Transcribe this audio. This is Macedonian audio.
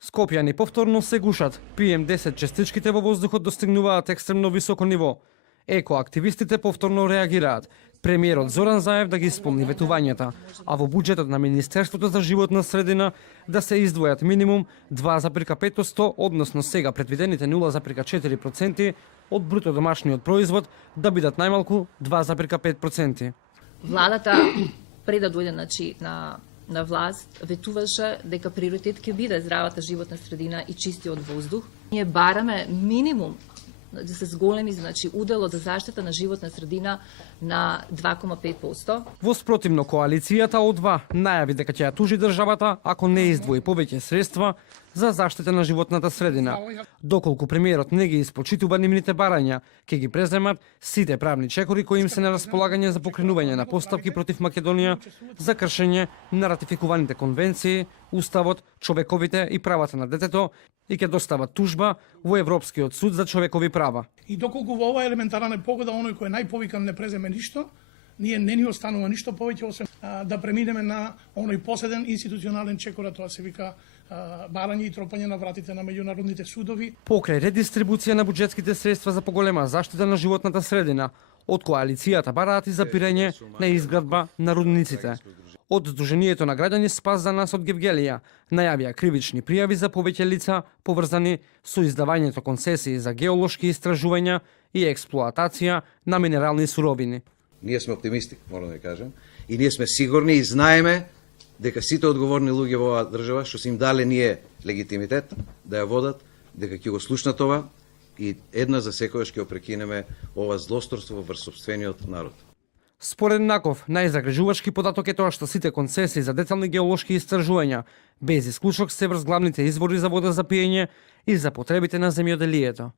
Скопјани повторно се гушат. PM10 честичките во воздухот достигнуваат екстремно високо ниво. Екоактивистите повторно реагираат. Премиерот Зоран Заев да ги исполни ветувањата, а во буџетот на Министерството за животна средина да се издвојат минимум 2,5%, односно сега предвидените 0,4% од бруто домашниот производ да бидат најмалку 2,5%. Владата пред да дојде на власт ветуваше дека приоритет ќе биде здравата животна средина и чистиот воздух. Ние бараме минимум да се зголеми уделот за заштита на животна средина на 2,5%. Во спротивно, коалицијата од најави дека ќе ја тужи државата ако не издвои повеќе средства за заштита на животната средина. Доколку премиерот не ги испочитува нивните барања, ќе ги преземат сите правни чекори кои им се на располагање за покренување на постапки против Македонија за кршење на ратификуваните конвенции, Уставот, човековите и правата на детето и ќе достават тужба во Европскиот суд за човекови права. И доколку во ова елементарна непогода оној кој е најповикан не преземе ништо, ние не ни останува ништо повеќе освен да преминеме на оној последен институционален чекор, а тоа се вика барање и тропање на вратите на меѓународните судови. Покрај редистрибуција на буџетските средства за поголема заштита на животната средина, од коалицијата бараат и запирање на изградба на рудниците. Од Сдруженијето на граѓани Спас за нас од Гевгелија најавија кривични пријави за повеќе лица поврзани со издавањето концесии за геолошки истражувања и експлоатација на минерални суровини. Ние сме оптимисти, морам да кажам, и ние сме сигурни и знаеме дека сите одговорни луѓе во оваа држава што се им дале ние легитимитет да ја водат, дека ќе го слушнат ова и една за секојаш ќе опрекинеме ова злосторство врз сопствениот народ. Според Наков, најзагрижувачки податок е тоа што сите концесии за детални геолошки истражувања без исклучок се врз главните извори за вода за пиење и за потребите на земјоделието.